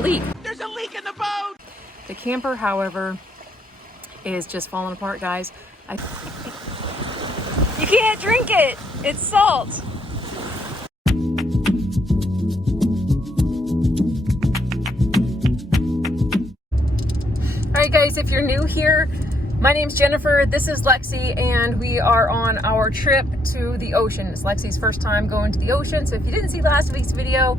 leak. There's a leak in the boat! The camper, however, is just falling apart, guys. You can't drink it! It's salt! Alright guys, if you're new here, my name's Jennifer, this is Lexi, and we are on our trip to the ocean. It's Lexi's first time going to the ocean, so if you didn't see last week's video,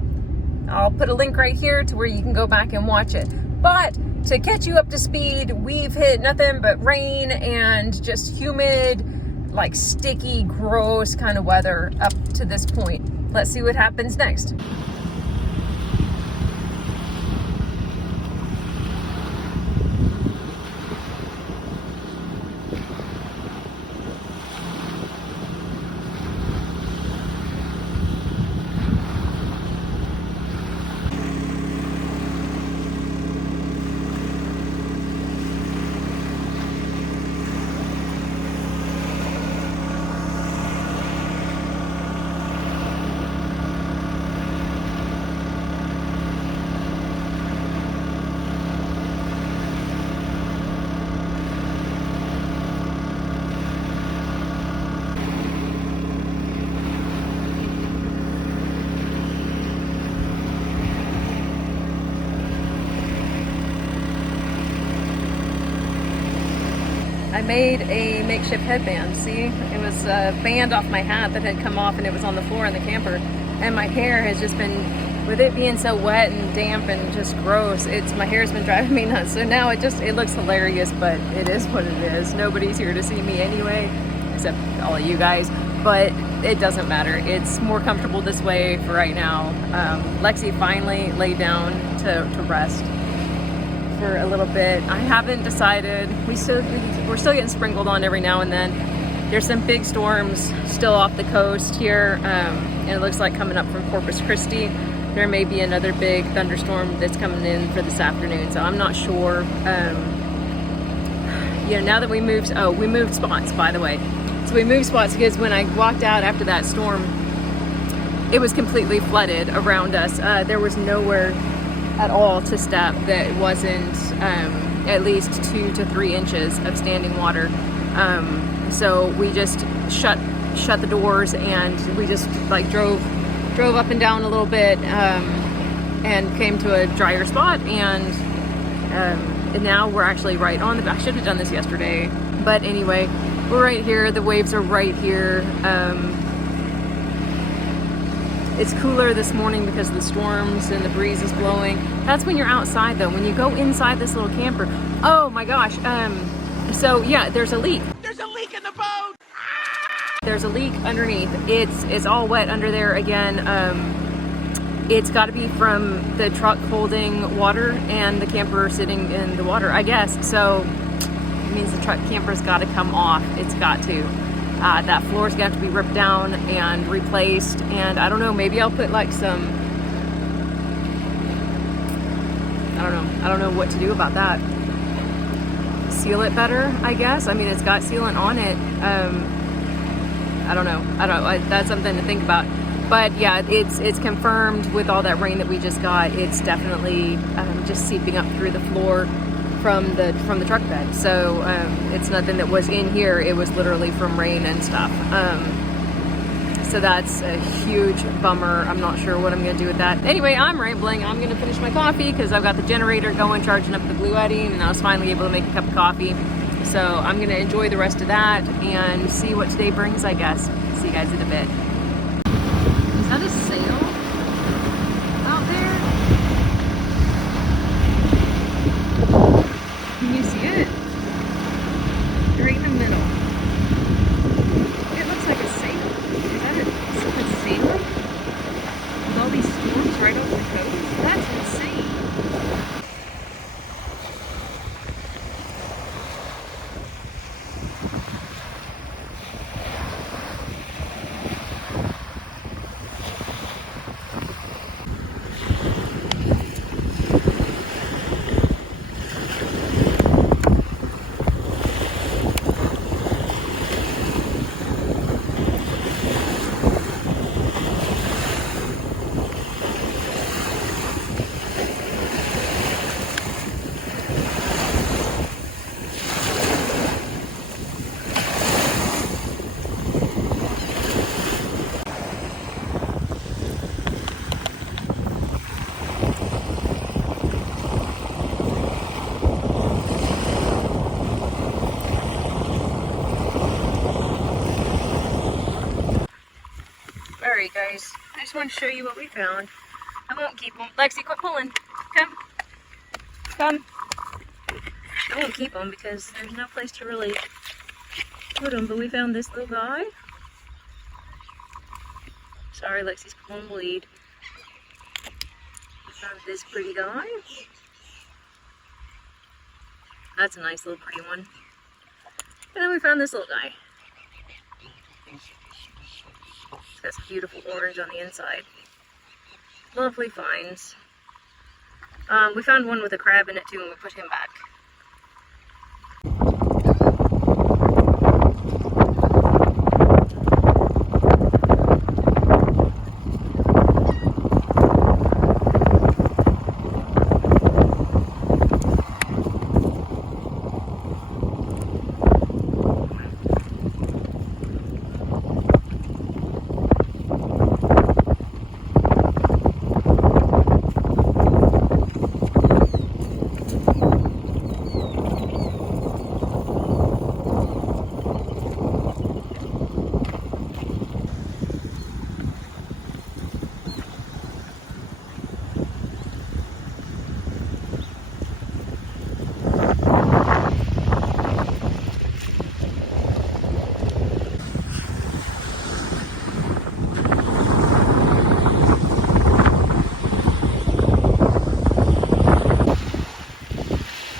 I'll put a link right here to where you can go back and watch it. But to catch you up to speed, we've hit nothing but rain and just humid, like sticky, gross kind of weather up to this point. Let's see what happens next. I made a makeshift headband, see? It was a band off my hat that had come off and it was on the floor in the camper. And my hair has just been, with it being so wet and damp and just gross, my hair's been driving me nuts. So now it looks hilarious, but it is what it is. Nobody's here to see me anyway, except all of you guys. But it doesn't matter. It's more comfortable this way for right now. Lexi finally laid down to rest for a little bit. I haven't decided. We're still getting sprinkled on every now and then. There's some big storms still off the coast here, and it looks like coming up from Corpus Christi there may be another big thunderstorm that's coming in for this afternoon, so I'm not sure. Now that we moved spots, by the way. So we moved spots because when I walked out after that storm, it was completely flooded around us. There was nowhere at all to step that wasn't at least 2 to 3 inches of standing water. So we just shut the doors and we just like drove up and down a little bit and came to a drier spot, and now we're actually right on the, I should have done this yesterday, but anyway, we're right here. The waves are right here. It's cooler this morning because of the storms and the breeze is blowing. That's when you're outside though. When you go inside this little camper, oh my gosh. So yeah, there's a leak. There's a leak in the boat. There's a leak underneath. It's all wet under there again. It's got to be from the truck holding water and the camper sitting in the water, I guess. So it means the truck camper's got to come off. It's got to. That floor's got to be ripped down and replaced, and I don't know, maybe I'll put like some, I don't know what to do about that. Seal it better, I guess. I mean, it's got sealant on it. I don't know. That's something to think about. But yeah, it's confirmed with all that rain that we just got. It's definitely just seeping up through the floor from the truck bed. So it's nothing that was in here. It was literally from rain and stuff. So that's a huge bummer. I'm not sure what I'm gonna do with that. Anyway, I'm rambling. I'm gonna finish my coffee because I've got the generator going, charging up the Blue Eddy, and I was finally able to make a cup of coffee. So I'm gonna enjoy the rest of that and see what today brings, I guess. See you guys in a bit. Is that a sail out there? Can you see it? Right in the middle. It looks like a sail. Is that a sailing? With all these storms right over the coast? That's insane. Alright guys, I just want to show you what we found. I won't keep them. Lexi, quit pulling. Come. Come. I won't keep them because there's no place to really put them, but we found this little guy. Sorry, Lexi's pulling bleed. We found this pretty guy. That's a nice little pretty one. And then we found this little guy. It's got some beautiful orange on the inside. Lovely finds. We found one with a crab in it too, and we put him back.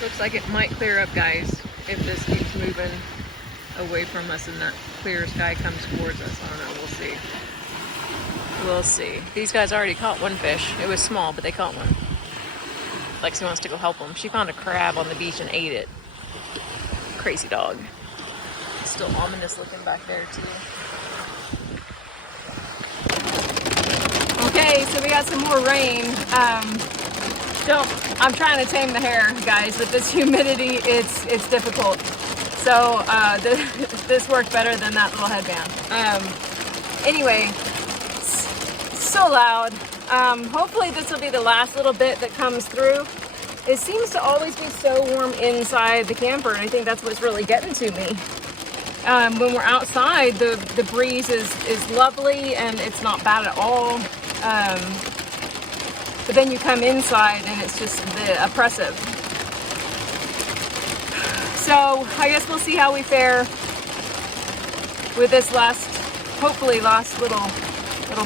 Looks like it might clear up, guys, if this keeps moving away from us and that clear sky comes towards us. I don't know, we'll see. We'll see. These guys already caught one fish. It was small, but they caught one. Lexi wants to go help them. She found a crab on the beach and ate it. Crazy dog. It's still ominous looking back there too. Okay, so we got some more rain. I'm trying to tame the hair, guys. With this humidity, it's difficult. So this worked better than that little headband. Anyway, so loud. Hopefully this will be the last little bit that comes through. It seems to always be so warm inside the camper, and I think that's what's really getting to me. When we're outside, the breeze is lovely and it's not bad at all. But then you come inside and it's just oppressive. So I guess we'll see how we fare with this hopefully last little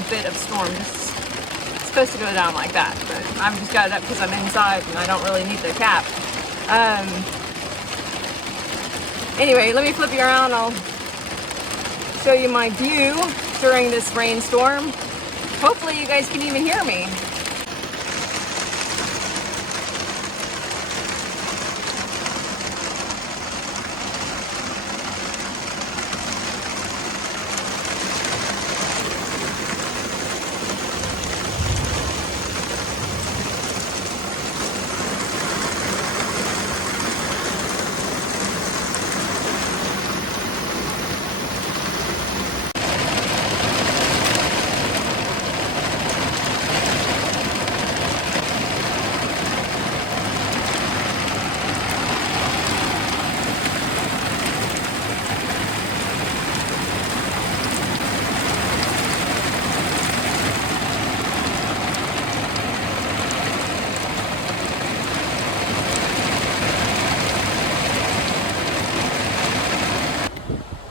bit of storm. It's supposed to go down like that, but I've just got it up because I'm inside and I don't really need the cap. Anyway, let me flip you around. I'll show you my view during this rainstorm. Hopefully you guys can even hear me.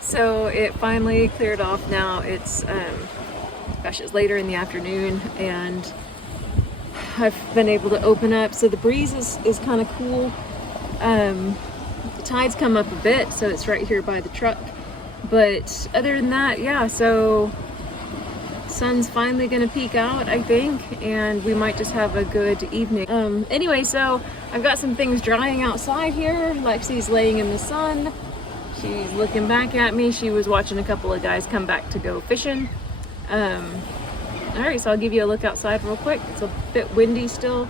So it finally cleared off now. It's, gosh, it's later in the afternoon and I've been able to open up. So the breeze is kind of cool. The tide's come up a bit, so it's right here by the truck. But other than that, yeah, so sun's finally gonna peek out, I think, and we might just have a good evening. Anyway, so I've got some things drying outside here. Lexi's laying in the sun. She's looking back at me. She was watching a couple of guys come back to go fishing. All right, so I'll give you a look outside real quick. It's a bit windy still.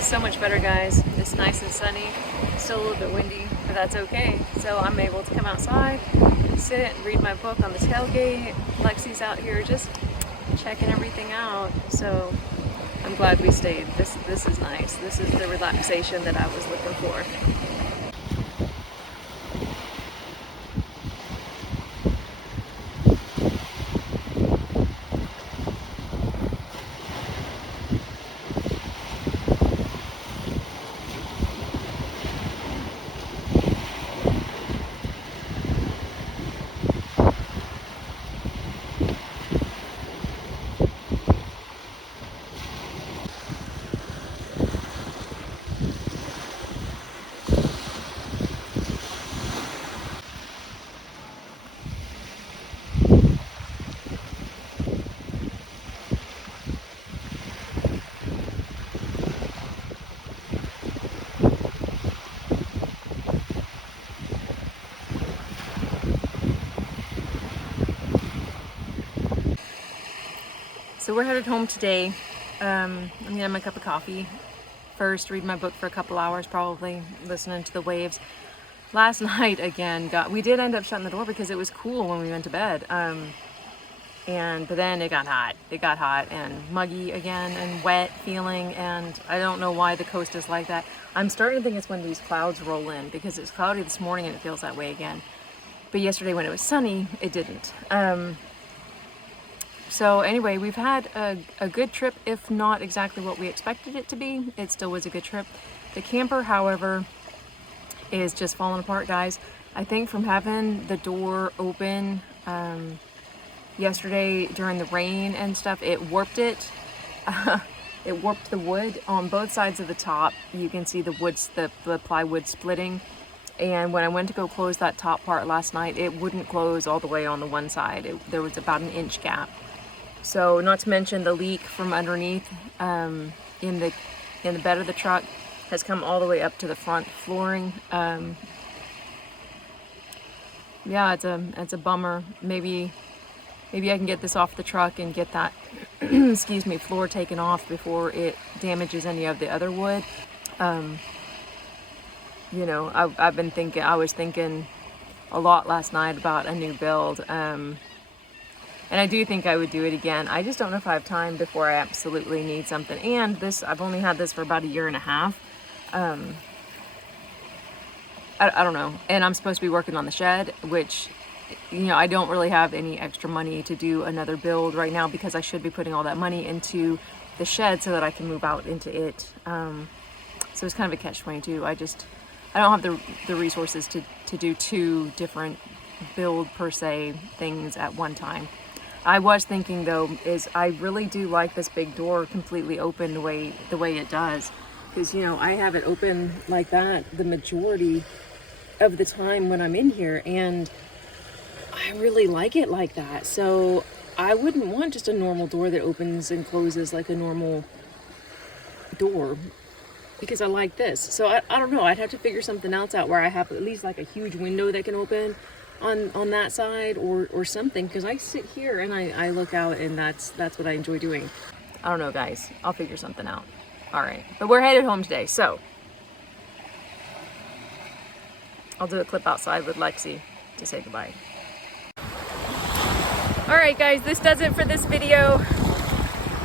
So much better, guys. This It's nice and sunny. Still a little bit windy, but that's okay. So I'm able to come outside, sit and read my book on the tailgate. Lexi's out here just checking everything out. So I'm glad we stayed. This is nice. This is the relaxation that I was looking for. So we're headed home today. I'm gonna have my cup of coffee first, read my book for a couple hours, probably listening to the waves. Last night again, we did end up shutting the door because it was cool when we went to bed. But then it got hot. It got hot and muggy again and wet feeling, and I don't know why the coast is like that. I'm starting to think it's when these clouds roll in, because it's cloudy this morning and it feels that way again. But yesterday when it was sunny, it didn't. So anyway, we've had a good trip, if not exactly what we expected it to be. It still was a good trip. The camper, however, is just falling apart, guys. I think from having the door open yesterday during the rain and stuff, it warped it. It warped the wood on both sides of the top. You can see the plywood splitting. And when I went to go close that top part last night, it wouldn't close all the way on the one side. There was about an inch gap. So, not to mention the leak from underneath in the bed of the truck has come all the way up to the front flooring. Yeah, it's a bummer. Maybe I can get this off the truck and get that excuse me, floor taken off before it damages any of the other wood. You know, I was thinking a lot last night about a new build. And I do think I would do it again. I just don't know if I have time before I absolutely need something. And I've only had this for about a year and a half. I don't know. And I'm supposed to be working on the shed, which, you know, I don't really have any extra money to do another build right now, because I should be putting all that money into the shed so that I can move out into it. So it's kind of a catch-22. I don't have the resources to do two different build per se things at one time. I was thinking though, is I really do like this big door completely open the way it does, because, you know, I have it open like that the majority of the time when I'm in here, and I really like it like that. So I wouldn't want just a normal door that opens and closes like a normal door, because I like this. So I don't know, I'd have to figure something else out where I have at least like a huge window that can open on that side or something, because I sit here and I look out, and that's what I enjoy doing. I don't know, guys, I'll figure something out. All right, but we're headed home today, so I'll do a clip outside with Lexi to say goodbye. All right, guys, this does it for this video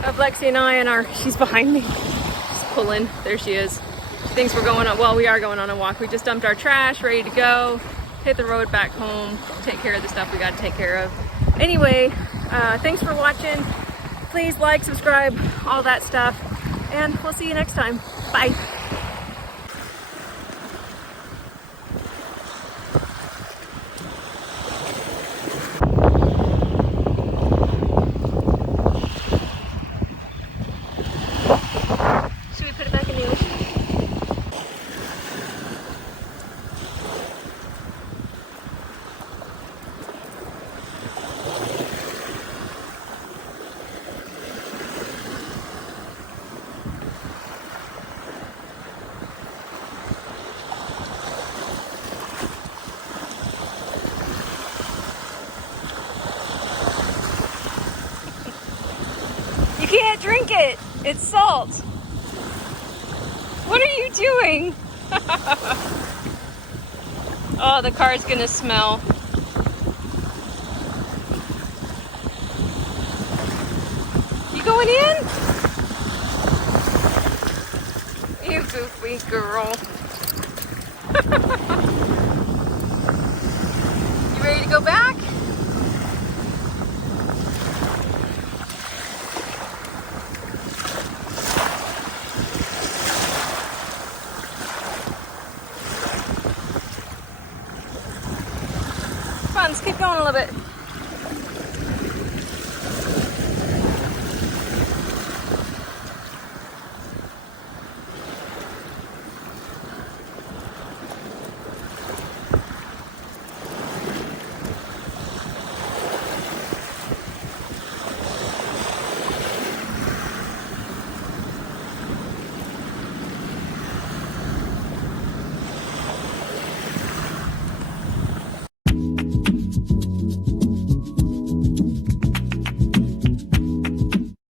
of Lexi and I, she's behind me. She's pulling, there she is. She thinks we're going on, well, we are going on a walk. We just dumped our trash, ready to go. Hit the road back home, take care of the stuff we got to take care of. Anyway, thanks for watching. Please like, subscribe, all that stuff, and we'll see you next time. Bye. Should we put it back in the ocean? You can't drink it. It's salt. What are you doing? Oh, the car's gonna smell. You going in? You goofy girl. You ready to go back? Come on, let's keep going a little bit.